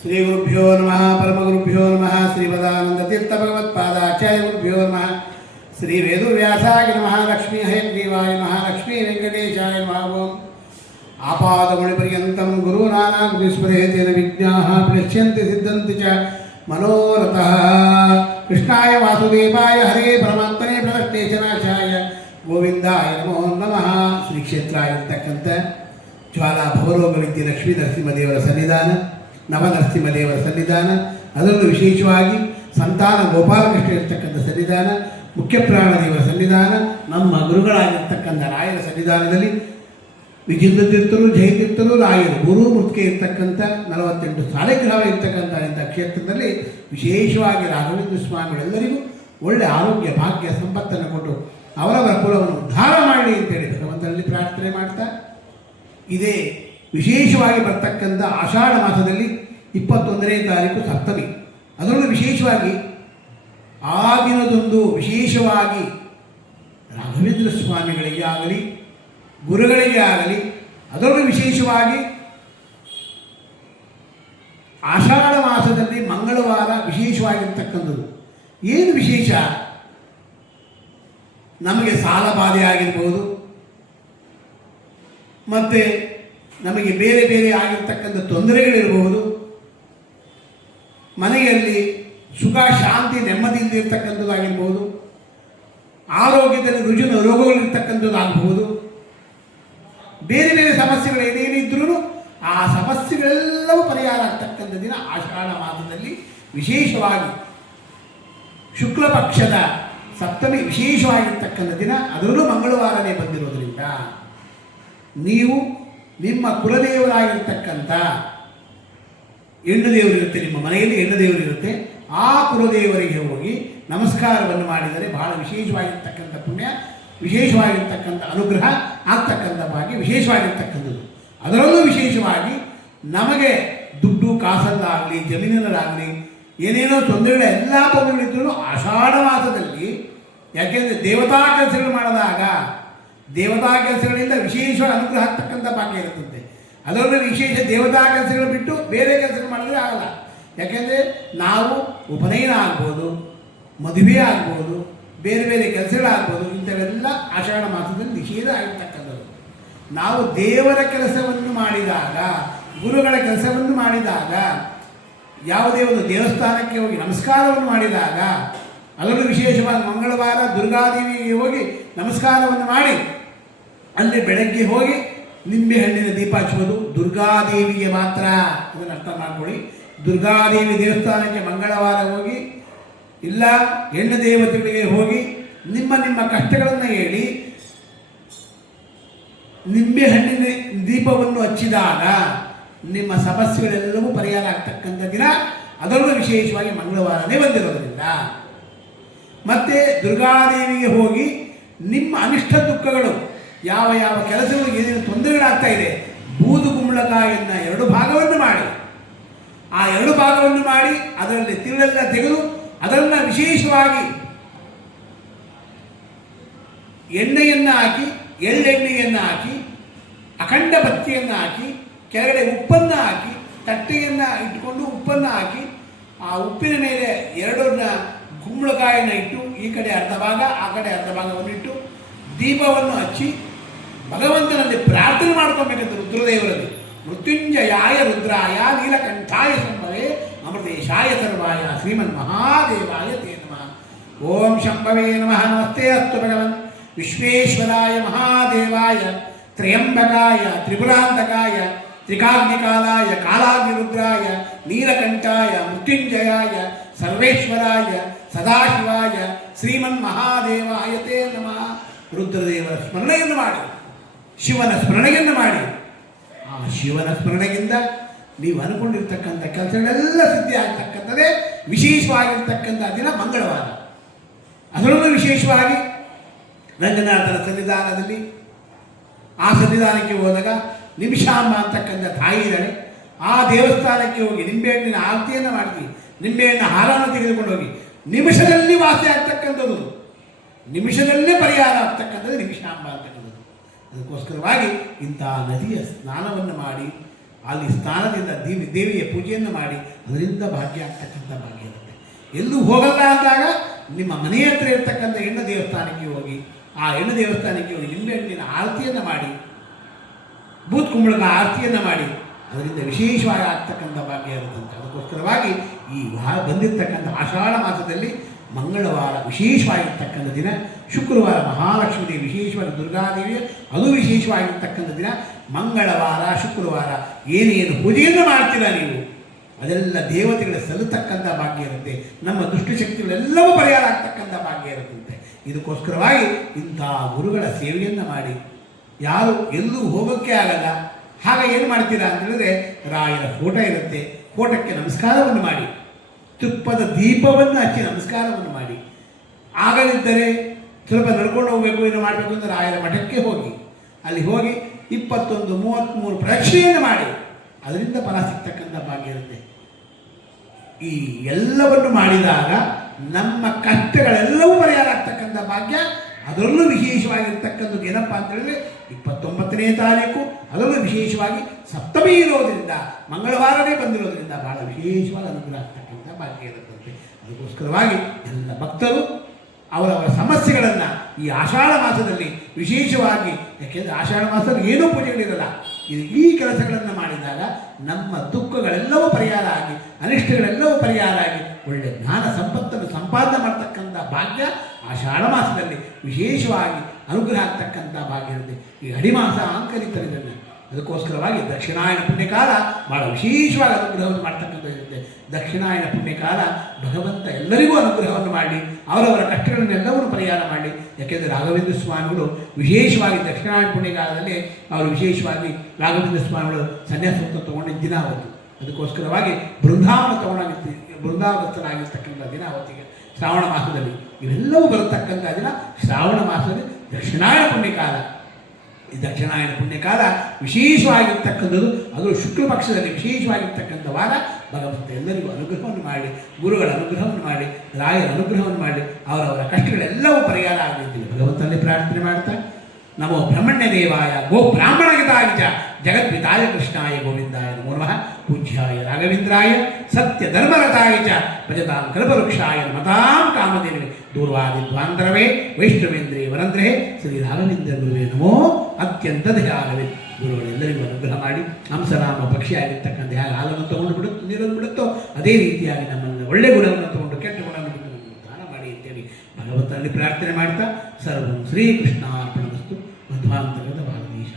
ಶ್ರೀ ಗುರುಭ್ಯೋ ನಮಃ ಪರಮಗುರುಭ್ಯೋ ನಮಃ ಶ್ರೀಮದಾನಂದ ತೀರ್ಥ ಭಗವತ್ಪಾದಾಚಾರ್ಯ ಗುರುಭ್ಯೋ ನಮಃ ಶ್ರೀ ವೇದವ್ಯಾಸಾಯ ನಮಃ ಲಕ್ಷ್ಮೀ ಹಯಗ್ರೀವಾಯ ನಮಃ ಲಕ್ಷ್ಮೀ ವೆಂಕಟೇಶಾಯ ನಮಃ ಓಂ ಆಪಾದಮಣಿಪರ್ಯಂತಂ ಗುರುನಾನಾಂ ವಿಸ್ಮರೇತೇನ ವಿಜ್ಞಾಃ ಪ್ರಣಶ್ಯಂತಿ ಸಿದ್ಧಂತಿ ಚ ಮನೋರಥಃ ಕೃಷ್ಣಾಯ ವಾಸುದೇವಾಯ ಹರೇ ಪರಮಾತ್ಮನೇ ಪ್ರಣಶ್ನೇಶನಾಶಾಯ ಗೋವಿಂದಾಯ ನಮೋ ನಮಃ. ಶ್ರೀ ಕ್ಷೇತ್ರ ಆಗಿರ್ತಕ್ಕಂಥ ಜ್ವಾಲಾ ಭವರೋಗ ವಿದ್ಯೆ ಲಕ್ಷ್ಮೀ ನರಸಿಂಹದೇವರ ಸನ್ನಿಧಾನ, ನವನರಸಿಂಹದೇವರ ಸನ್ನಿಧಾನ, ಅದರಲ್ಲೂ ವಿಶೇಷವಾಗಿ ಸಂತಾನ ಗೋಪಾಲಕೃಷ್ಣ ಇರತಕ್ಕಂಥ ಸನ್ನಿಧಾನ, ಮುಖ್ಯಪ್ರಾಣದೇವರ ಸನ್ನಿಧಾನ, ನಮ್ಮ ಗುರುಗಳಾಗಿರ್ತಕ್ಕಂಥ ರಾಯರ ಸನ್ನಿಧಾನದಲ್ಲಿ ವಿಜೇಂದ್ರ ತೀರ್ಥರು, ಜಯತೀರ್ಥರು, ರಾಯರು ಗುರು ಮುಖ್ಯ ಇರ್ತಕ್ಕಂಥ 48 ಸಾಲಿಗ್ರಾಮ ಇರ್ತಕ್ಕಂಥ ಇಂಥ ಕ್ಷೇತ್ರದಲ್ಲಿ ವಿಶೇಷವಾಗಿ ರಾಘವೇಂದ್ರ ಸ್ವಾಮಿಗಳೆಲ್ಲರಿಗೂ ಒಳ್ಳೆ ಆರೋಗ್ಯ ಭಾಗ್ಯ ಸಂಪತ್ತನ್ನು ಕೊಟ್ಟು ಅವರವರ ಕುಲವನ್ನು ಉದ್ಧಾರ ಮಾಡಲಿ ಅಂತೇಳಿ ಭಗವಂತನಲ್ಲಿ ಪ್ರಾರ್ಥನೆ ಮಾಡ್ತಾ, ಇದೇ ವಿಶೇಷವಾಗಿ ಬರ್ತಕ್ಕಂಥ ಆಷಾಢ ಮಾಸದಲ್ಲಿ 21ನೇ ತಾರೀಕು ಸಪ್ತಮಿ, ಅದರಲ್ಲೂ ವಿಶೇಷವಾಗಿ ಆ ದಿನದೊಂದು ವಿಶೇಷವಾಗಿ ರಾಘವೇಂದ್ರ ಸ್ವಾಮಿಗಳಿಗೆ ಆಗಲಿ ಗುರುಗಳಿಗೆ ಆಗಲಿ, ಅದರಲ್ಲೂ ವಿಶೇಷವಾಗಿ ಆಷಾಢ ಮಾಸದಲ್ಲಿ ಮಂಗಳವಾರ ವಿಶೇಷವಾಗಿರ್ತಕ್ಕಂಥದ್ದು. ಏನು ವಿಶೇಷ? ನಮಗೆ ಸಾಲ ಬಾಧೆ ಆಗಿರ್ಬೋದು, ಮತ್ತು ನಮಗೆ ಬೇರೆ ಬೇರೆ ಆಗಿರ್ತಕ್ಕಂಥ ತೊಂದರೆಗಳಿರ್ಬೋದು, ಮನೆಯಲ್ಲಿ ಸುಖ ಶಾಂತಿ ನೆಮ್ಮದಿಯಿಂದ ಇರ್ತಕ್ಕಂಥದ್ದಾಗಿರ್ಬೋದು, ಆರೋಗ್ಯದಲ್ಲಿ ರುಜಿನ ರೋಗಗಳಿರ್ತಕ್ಕಂಥದ್ದಾಗಬಹುದು, ಬೇರೆ ಬೇರೆ ಸಮಸ್ಯೆಗಳು ಏನೇನಿದ್ರೂ ಆ ಸಮಸ್ಯೆಗಳೆಲ್ಲವೂ ಪರಿಹಾರ ಆಗ್ತಕ್ಕಂಥ ದಿನ ಆಷಾಢ ಮಾಸದಲ್ಲಿ ವಿಶೇಷವಾಗಿ ಶುಕ್ಲ ಪಕ್ಷದ ಸಪ್ತಮಿ ವಿಶೇಷವಾಗಿರ್ತಕ್ಕಂಥ ದಿನ, ಅದರಲ್ಲೂ ಮಂಗಳವಾರನೇ ಬಂದಿರೋದ್ರಿಂದ ನೀವು ನಿಮ್ಮ ಕುಲದೇವರಾಗಿರ್ತಕ್ಕಂಥ ಹೆಣ್ಣು ದೇವರಿರುತ್ತೆ, ನಿಮ್ಮ ಮನೆಯಲ್ಲಿ ಹೆಣ್ಣು ದೇವರಿರುತ್ತೆ, ಆ ಕುಲದೇವರಿಗೆ ಹೋಗಿ ನಮಸ್ಕಾರವನ್ನು ಮಾಡಿದರೆ ಬಹಳ ವಿಶೇಷವಾಗಿರ್ತಕ್ಕಂಥ ಪುಣ್ಯ, ವಿಶೇಷವಾಗಿರ್ತಕ್ಕಂಥ ಅನುಗ್ರಹ ಆಗ್ತಕ್ಕಂಥ ಭಾಗ್ಯ ವಿಶೇಷವಾಗಿರ್ತಕ್ಕಂಥದ್ದು. ಅದರಲ್ಲೂ ವಿಶೇಷವಾಗಿ ನಮಗೆ ದುಡ್ಡು ಕಾಸಲ್ಲಾಗಲಿ ಜಮೀನಲ್ಲಾಗಲಿ ಏನೇನೋ ತೊಂದರೆಗಳು ಎಲ್ಲ ತೊಂದರೆಗಳಿದ್ರೂ ಆಷಾಢ ಮಾಸದಲ್ಲಿ, ಯಾಕೆಂದರೆ ದೇವತಾ ಕೆಲಸಗಳು ಮಾಡಿದಾಗ ದೇವತಾ ಕೆಲಸಗಳಿಂದ ವಿಶೇಷವಾಗಿ ಅನುಗ್ರಹ ಆಗ್ತಕ್ಕಂಥ ಭಾಗ್ಯ ಇರುತ್ತದೆ. ಅದರಲ್ಲೂ ವಿಶೇಷ ದೇವತಾ ಕೆಲಸಗಳು ಬಿಟ್ಟು ಬೇರೆ ಕೆಲಸಗಳು ಮಾಡಿದ್ರೆ ಆಗಲ್ಲ. ಯಾಕೆಂದರೆ ನಾವು ಉಪನಯನ ಆಗ್ಬೋದು, ಮದುವೆ ಆಗ್ಬೋದು, ಬೇರೆ ಬೇರೆ ಕೆಲಸಗಳಾಗ್ಬೋದು, ಇಂಥವೆಲ್ಲ ಆಷಾಢ ಮಾಸದಲ್ಲಿ ನಿಷೇಧ ಆಗಿರ್ತಕ್ಕಂಥದ್ದು. ನಾವು ದೇವರ ಕೆಲಸವನ್ನು ಮಾಡಿದಾಗ, ಗುರುಗಳ ಕೆಲಸವನ್ನು ಮಾಡಿದಾಗ, ಯಾವುದೇ ಒಂದು ದೇವಸ್ಥಾನಕ್ಕೆ ಹೋಗಿ ನಮಸ್ಕಾರವನ್ನು ಮಾಡಿದಾಗ, ಅದರಲ್ಲೂ ವಿಶೇಷವಾಗಿ ಮಂಗಳವಾರ ದುರ್ಗಾದೇವಿಗೆ ಹೋಗಿ ನಮಸ್ಕಾರವನ್ನು ಮಾಡಿ ಅಲ್ಲಿ ಬೆಳಗ್ಗೆ ಹೋಗಿ ನಿಂಬೆಹಣ್ಣಿನ ದೀಪ ಹಚ್ಚುವುದು ದುರ್ಗಾದೇವಿಗೆ ಮಾತ್ರ. ಅದನ್ನು ಅರ್ಥ ಮಾಡ್ಕೊಳ್ಳಿ. ದುರ್ಗಾದೇವಿ ದೇವಸ್ಥಾನಕ್ಕೆ ಮಂಗಳವಾರ ಹೋಗಿ, ಇಲ್ಲ ಹೆಣ್ಣು ದೇವತೆಗಳಿಗೆ ಹೋಗಿ ನಿಮ್ಮ ನಿಮ್ಮ ಕಷ್ಟಗಳನ್ನು ಹೇಳಿ ನಿಂಬೆಹಣ್ಣಿನ ದೀಪವನ್ನು ಹಚ್ಚಿದಾಗ ನಿಮ್ಮ ಸಮಸ್ಯೆಗಳೆಲ್ಲವೂ ಪರಿಹಾರ ಆಗ್ತಕ್ಕಂಥ ದಿನ, ಅದರಲ್ಲೂ ವಿಶೇಷವಾಗಿ ಮಂಗಳವಾರನೇ ಬಂದಿರೋದ್ರಿಂದ. ಮತ್ತು ದುರ್ಗಾದೇವಿಗೆ ಹೋಗಿ ನಿಮ್ಮ ಅನಿಷ್ಟ ದುಃಖಗಳು, ಯಾವ ಯಾವ ಕೆಲಸಗಳಿಗೆ ಏನೇನು ತೊಂದರೆಗಳಾಗ್ತಾ ಇದೆ, ಬೂದು ಕುಂಬಳಕಾಯಿಯನ್ನು 2 ಭಾಗವನ್ನು ಮಾಡಿ, ಆ 2 ಭಾಗವನ್ನು ಮಾಡಿ ಅದರಲ್ಲಿ ತಿರುಳೆಲ್ಲ ತೆಗೆದು ಅದನ್ನು ವಿಶೇಷವಾಗಿ ಎಣ್ಣೆಯನ್ನು ಹಾಕಿ, ಎಳ್ಳೆಣ್ಣೆಯನ್ನು ಹಾಕಿ, ಅಖಂಡ ಬತ್ತಿಯನ್ನು ಹಾಕಿ, ಕೆಳಗಡೆ ಉಪ್ಪನ್ನು ಹಾಕಿ, ತಟ್ಟೆಯನ್ನು ಇಟ್ಟುಕೊಂಡು ಉಪ್ಪನ್ನು ಹಾಕಿ, ಆ ಉಪ್ಪಿನ ಮೇಲೆ 2 ಕುಂಬಳಕಾಯಿನ ಇಟ್ಟು, ಈ ಕಡೆ ಅರ್ಧ ಭಾಗ ಆ ಕಡೆ ಅರ್ಧ ಭಾಗವನ್ನು ಇಟ್ಟು ದೀಪವನ್ನು ಹಚ್ಚಿ ಭಗವಂತನಲ್ಲಿ ಪ್ರಾರ್ಥನೆ ಮಾಡ್ಕೊಬೇಕಂತ ರುದ್ರದೇವರಲ್ಲಿ. ಮೃತ್ಯುಂಜಯಾಯ ರುದ್ರಾಯ ನೀಲಕಂಠಾಯ ಶಂಭವೇ ಅಮೃತೇಶಾಯ ಸರ್ವಾಯ ಶ್ರೀಮನ್ ಮಹಾದೇವಾಯ ತೇ ನಮಃ. ಓಂ ಶಂಭವೇ ನಮಃ. ನಮಸ್ತೆ ಅಸ್ತು ಭಗವನ್ ವಿಶ್ವೇಶ್ವರಾಯ ಮಹಾದೇವಾಯ ತ್ರಯಂಬಕಾಯ ತ್ರಿಪುರಾಂತಕಾಯ ತ್ರಿಕಾಗ್ನಿಕಾಲಾಯ ಕಾಲಾಗ್ನಿರುದ್ರಾಯ ನೀಲಕಂಠಾಯ ಮೃತ್ಯುಂಜಯಾಯ ಸರ್ವೇಶ್ವರಾಯ ಸದಾಶಿವಾಯ ಶ್ರೀಮನ್ ಮಹಾದೇವಾಯ ತೇ ನಮಃ. ರುದ್ರದೇವರ ಸ್ಮರಣೆಯನ್ನು ಮಾಡಿ, ಶಿವನ ಸ್ಮರಣೆಯನ್ನು ಮಾಡಿ, ಆ ಶಿವನ ಸ್ಮರಣೆಯಿಂದ ನೀವು ಅನ್ಕೊಂಡಿರ್ತಕ್ಕಂಥ ಕೆಲಸಗಳೆಲ್ಲ ಸಿದ್ಧಿ ಆಗ್ತಕ್ಕಂಥದ್ದೇ ವಿಶೇಷವಾಗಿರ್ತಕ್ಕಂಥ ದಿನ ಮಂಗಳವಾರ. ಅದರಲ್ಲೂ ವಿಶೇಷವಾಗಿ ರಂಗನಾಥನ ಸನ್ನಿಧಾನದಲ್ಲಿ, ಆ ಸನ್ನಿಧಾನಕ್ಕೆ ಹೋದಾಗ ನಿಮಿಷಾಂಬ ಅಂತಕ್ಕಂಥ ತಾಯಿ ಇದ್ದಾಳೆ. ಆ ದೇವಸ್ಥಾನಕ್ಕೆ ಹೋಗಿ ನಿಂಬೆಹಣ್ಣಿನ ಆರತಿಯನ್ನು ಮಾಡ್ತೀವಿ, ನಿಂಬೆಹಣ್ಣಿನ ಹಾರನ್ನು ತೆಗೆದುಕೊಂಡು ಹೋಗಿ ನಿಮಿಷದಲ್ಲಿ ವಾಸಿ ಆಗ್ತಕ್ಕಂಥದ್ದು, ನಿಮಿಷದಲ್ಲೇ ಪರಿಹಾರ ಆಗ್ತಕ್ಕಂಥದ್ದು ನಿಮಿಷಾಂಬ ಅಂತಕ್ಕಂಥದ್ದು. ಅದಕ್ಕೋಸ್ಕರವಾಗಿ ಇಂಥ ನದಿಯ ಸ್ನಾನವನ್ನು ಮಾಡಿ ಅಲ್ಲಿ ಸ್ನಾನದಿಂದ ದೇವಿಯ ಪೂಜೆಯನ್ನು ಮಾಡಿ ಅದರಿಂದ ಭಾಗ್ಯ ಆಗ್ತಕ್ಕಂಥ ಭಾಗ್ಯ ಇರುತ್ತೆ. ಎಲ್ಲೂ ಹೋಗಲ್ಲ ಅಂದಾಗ ನಿಮ್ಮ ಮನೆಯ ಹತ್ರ ಇರ್ತಕ್ಕಂಥ ಹೆಣ್ಣು ದೇವಸ್ಥಾನಕ್ಕೆ ಹೋಗಿ ಆ ಹೆಣ್ಣು ದೇವಸ್ಥಾನಕ್ಕೆ ಹೋಗಿ ನಿಂಬೆಹಣ್ಣಿನ ಆರತಿಯನ್ನು ಮಾಡಿ ಬೂತ್ ಕುಂಬಳದ ಆರತಿಯನ್ನು ಮಾಡಿ ಅದರಿಂದ ವಿಶೇಷವಾಗಿ ಆಗ್ತಕ್ಕಂಥ ಭಾಗ್ಯ ಇರುತ್ತಂತೆ. ಅದಕ್ಕೋಸ್ಕರವಾಗಿ ಈ ಬಂದಿರತಕ್ಕಂಥ ಆಷಾಢ ಮಾಸದಲ್ಲಿ ಮಂಗಳವಾರ ವಿಶೇಷವಾಗಿರ್ತಕ್ಕಂಥ ದಿನ, ಶುಕ್ರವಾರ ಮಹಾಲಕ್ಷ್ಮೀ ದೇವಿ ವಿಶೇಷವಾಗಿ ದುರ್ಗಾದೇವಿಯ ಅದು ವಿಶೇಷವಾಗಿರ್ತಕ್ಕಂಥ ದಿನ. ಮಂಗಳವಾರ ಶುಕ್ರವಾರ ಏನೇನು ಪೂಜೆಯನ್ನು ಮಾಡ್ತೀರಾ ನೀವು ಅದೆಲ್ಲ ದೇವತೆಗಳ ಸಲ್ಲತಕ್ಕಂಥ ಭಾಗ್ಯ ಇರುತ್ತೆ. ನಮ್ಮ ದುಷ್ಟಶಕ್ತಿಗಳೆಲ್ಲವೂ ಪರಿಹಾರ ಆಗ್ತಕ್ಕಂಥ ಭಾಗ್ಯ ಇರುತ್ತಂತೆ. ಇದಕ್ಕೋಸ್ಕರವಾಗಿ ಇಂಥ ಗುರುಗಳ ಸೇವೆಯನ್ನು ಮಾಡಿ ಯಾರು ಎಲ್ಲೂ ಹೋಗೋಕ್ಕೆ ಆಗಲ್ಲ. ಆಗ ಏನು ಮಾಡ್ತೀರಾ ಅಂತ ಹೇಳಿದ್ರೆ ರಾಯರ ಫೋಟೋ ಇರುತ್ತೆ, ಫೋಟೋಕ್ಕೆ ನಮಸ್ಕಾರವನ್ನು ಮಾಡಿ, ತುಪ್ಪದ ದೀಪವನ್ನು ಹಚ್ಚಿ ನಮಸ್ಕಾರವನ್ನು ಮಾಡಿ. ಆಗದಿದ್ದರೆ ಸ್ವಲ್ಪ ನಡ್ಕೊಂಡು ಹೋಗಬೇಕು, ಏನೋ ಮಾಡಬೇಕು ಅಂದರೆ ರಾಯರ ಮಠಕ್ಕೆ ಹೋಗಿ ಅಲ್ಲಿ ಹೋಗಿ 21, 33 ಪ್ರದಕ್ಷಿಣೆಯನ್ನು ಮಾಡಿ ಅದರಿಂದ ಫಲ ಸಿಗ್ತಕ್ಕಂಥ ಭಾಗ್ಯ ಇರುತ್ತೆ. ಈ ಎಲ್ಲವನ್ನು ಮಾಡಿದಾಗ ನಮ್ಮ ಕಷ್ಟಗಳೆಲ್ಲವೂ ಪರಿಹಾರ ಆಗ್ತಕ್ಕಂಥ ಭಾಗ್ಯ. ಅದರಲ್ಲೂ ವಿಶೇಷವಾಗಿರ್ತಕ್ಕಂಥದ್ದು ಏನಪ್ಪ ಅಂತ ಹೇಳಿದ್ರೆ 29ನೇ ತಾರೀಕು, ಅದರಲ್ಲೂ ವಿಶೇಷವಾಗಿ ಸಪ್ತಮಿ ಇರೋದರಿಂದ ಮಂಗಳವಾರನೇ ಬಂದಿರೋದ್ರಿಂದ ಬಹಳ ವಿಶೇಷವಾಗಿ ಅನುಗ್ರಹ ಆಗ್ತಕ್ಕಂಥ ಭಾಗ್ಯ ಇರುತ್ತಂತೆ. ಅದಕ್ಕೋಸ್ಕರವಾಗಿ ಎಲ್ಲ ಭಕ್ತರು ಅವರವರ ಸಮಸ್ಯೆಗಳನ್ನು ಈ ಆಷಾಢ ಮಾಸದಲ್ಲಿ ವಿಶೇಷವಾಗಿ, ಯಾಕೆಂದರೆ ಆಷಾಢ ಮಾಸದಲ್ಲಿ ಏನೂ ಪೂಜೆಗಳಿರಲ್ಲ, ಈ ಕೆಲಸಗಳನ್ನು ಮಾಡಿದಾಗ ನಮ್ಮ ದುಃಖಗಳೆಲ್ಲವೂ ಪರಿಹಾರ ಆಗಿ ಅನಿಷ್ಟಗಳೆಲ್ಲವೂ ಪರಿಹಾರ ಆಗಿ ಒಳ್ಳೆಯ ಜ್ಞಾನ ಸಂಪತ್ತನ್ನು ಸಂಪಾದನೆ ಮಾಡ್ತಕ್ಕಂಥ ಭಾಗ್ಯ ಆಷಾಢ ಮಾಸದಲ್ಲಿ ವಿಶೇಷವಾಗಿ ಅನುಗ್ರಹ ಆಗ್ತಕ್ಕಂಥ ಭಾಗ್ಯ ಇರುತ್ತೆ. ಈ ಅಡಿಮಾಸ ಅಂಕರಿತರಿದ್ದನ್ನು ಅದಕ್ಕೋಸ್ಕರವಾಗಿ ದಕ್ಷಿಣಾಯನ ಪುಣ್ಯಕಾಲ ಭಾಳ ವಿಶೇಷವಾಗಿ ಅನುಗ್ರಹವನ್ನು ಮಾಡ್ತಕ್ಕಂಥದ್ದು ಇರುತ್ತೆ. ದಕ್ಷಿಣಾಯನ ಪುಣ್ಯಕಾಲ ಭಗವಂತ ಎಲ್ಲರಿಗೂ ಅನುಗ್ರಹವನ್ನು ಮಾಡಿ ಅವರವರ ಕಷ್ಟಗಳನ್ನೆಲ್ಲವನ್ನೂ ಪರಿಹಾರ ಮಾಡಿ. ಯಾಕೆಂದರೆ ರಾಘವೇಂದ್ರ ಸ್ವಾಮಿಗಳು ವಿಶೇಷವಾಗಿ ದಕ್ಷಿಣಾಯನ ಪುಣ್ಯಕಾಲದಲ್ಲಿ ಅವರು ವಿಶೇಷವಾಗಿ ರಾಘವೇಂದ್ರ ಸ್ವಾಮಿಗಳು ಸನ್ಯಾಸತ್ವ ತಗೊಂಡಿದ್ದ ದಿನ ಅವತ್ತು. ಅದಕ್ಕೋಸ್ಕರವಾಗಿ ಬೃಂದಾವನಸ್ಥನಾಗಿರ್ತಕ್ಕಂಥ ದಿನ ಅವತ್ತಿಗೆ ಶ್ರಾವಣ ಮಾಸದಲ್ಲಿ ಇವೆಲ್ಲವೂ ಬರತಕ್ಕಂಥ ದಿನ ಶ್ರಾವಣ ಮಾಸದಲ್ಲಿ ದಕ್ಷಿಣಾಯನ ಪುಣ್ಯಕಾಲ. ಈ ದಕ್ಷಿಣಾಯನ ಪುಣ್ಯಕಾಲ ವಿಶೇಷವಾಗಿರ್ತಕ್ಕಂಥದ್ದು, ಅದು ಶುಕ್ಲ ಪಕ್ಷದಲ್ಲಿ ವಿಶೇಷವಾಗಿರ್ತಕ್ಕಂಥ ವಾರ. ಭಗವಂತ ಎಲ್ಲರಿಗೂ ಅನುಗ್ರಹವನ್ನು ಮಾಡಿ, ಗುರುಗಳ ಅನುಗ್ರಹವನ್ನು ಮಾಡಿ, ರಾಯರ ಅನುಗ್ರಹವನ್ನು ಮಾಡಿ ಅವರವರ ಕಷ್ಟಗಳೆಲ್ಲವೂ ಪರಿಹಾರ ಆಗಿರ್ತೀವಿ. ಭಗವಂತನಲ್ಲಿ ಪ್ರಾರ್ಥನೆ ಮಾಡ್ತಾ ನಮೋ ಬ್ರಹ್ಮಣ್ಯ ದೇವಾಯ ಗೋ ಬ್ರಾಹ್ಮಣಗಿತಾಯ ಜಗದ್ವಿತಾಯ ಕೃಷ್ಣಾಯ ಗೋವಿಂದಾಯ ನಮೋ ನಮಃ. ಪೂಜ್ಯಾಯ ರಾಘವೇಂದ್ರಾಯ ಸತ್ಯ ಧರ್ಮರತಾಯ ಚ ಭಜತಾಂ ಕಲ್ಪವೃಕ್ಷಾಯ ನಮತಾಂ ಕಾಮಧೇನವೇ ದೂರ್ವಾದಿ ದ್ವಾಂತರವೇ ವೈಷ್ಣವೇಂದ್ರೇ ವರಂದ್ರೇ ಶ್ರೀ ರಾಘವೇಂದ್ರ ಗುರುವೇ ನಮೋ ಅತ್ಯಂತ ದಯಾಳವೇ. ಗುರುಗಳೆಲ್ಲರಿಗೂ ಅನುಗ್ರಹ ಮಾಡಿ ಹಂಸನಾಮ ಪಕ್ಷಿಯಾಗಿರ್ತಕ್ಕಂಥ ಹೇಗೆ ಹಾಲನ್ನು ತಗೊಂಡು ಬಿಡುತ್ತೋ ನೀರನ್ನು ಬಿಡುತ್ತೋ ಅದೇ ರೀತಿಯಾಗಿ ನಮ್ಮನ್ನು ಒಳ್ಳೆ ಗುಣವನ್ನು ತಗೊಂಡು ಕೆಟ್ಟ ಗುಣವನ್ನು ಬಿಟ್ಟು ನಮ್ಮನ್ನು ದಾನ ಮಾಡಿ ಅಂತೇಳಿ ಭಗವಂತನಲ್ಲಿ ಪ್ರಾರ್ಥನೆ ಮಾಡ್ತಾ ಸರ್ವಂ ಶ್ರೀಕೃಷ್ಣಾರ್ಪಣಮಸ್ತು. ಮಧ್ವಾಂತರದ ಭಾಗವೀಶ.